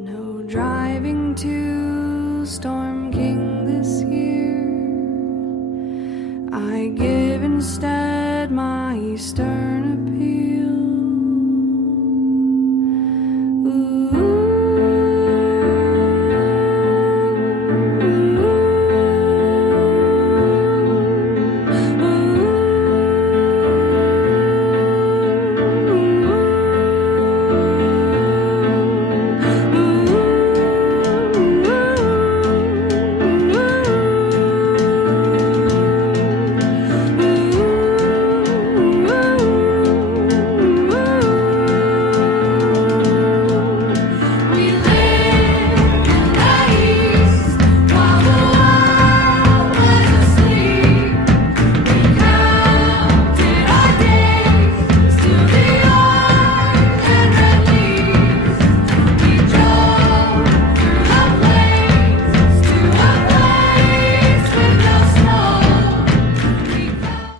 No driving to Storm King this year. I give instead my Easter